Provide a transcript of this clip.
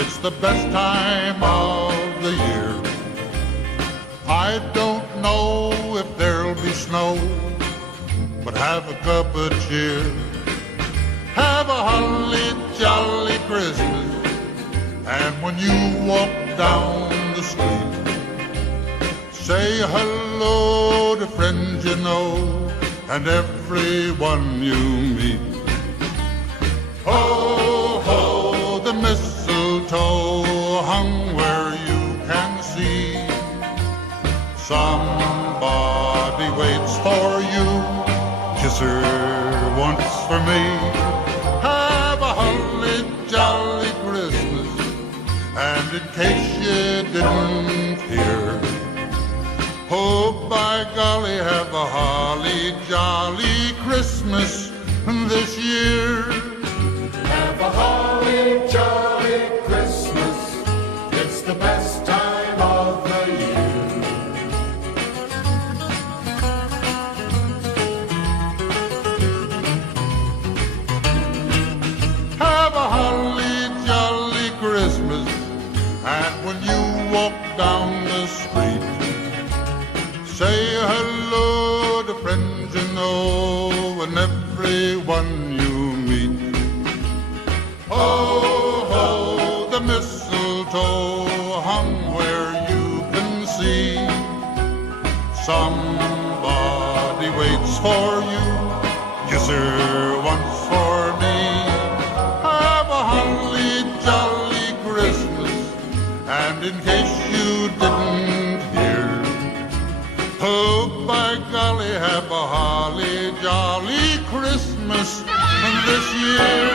it's the best time of the year. I don't know if there'll be snow, but have a cup of cheer. Have a holly jolly Christmas, and when you walk down the street, say hello to friends you know and everyone you meet. Ho, ho, the mistletoe hung where you can see. Somebody waits for you, kiss her once for me. Have a holly jolly Christmas, and in case you didn't hear, oh, by golly, have a holly jolly Christmas this year. Have a holly jolly Christmas, it's the best time of the year. Have a holly jolly Christmas, and when you walk down the street, say hello to friends you know and everyone you meet. Ho, ho, the mistletoe hung where you can see. Somebody waits for you, kiss her once for me. Have a holly jolly Christmas, and in case you didn't hear, oh, by golly, have a holly jolly Christmas this year.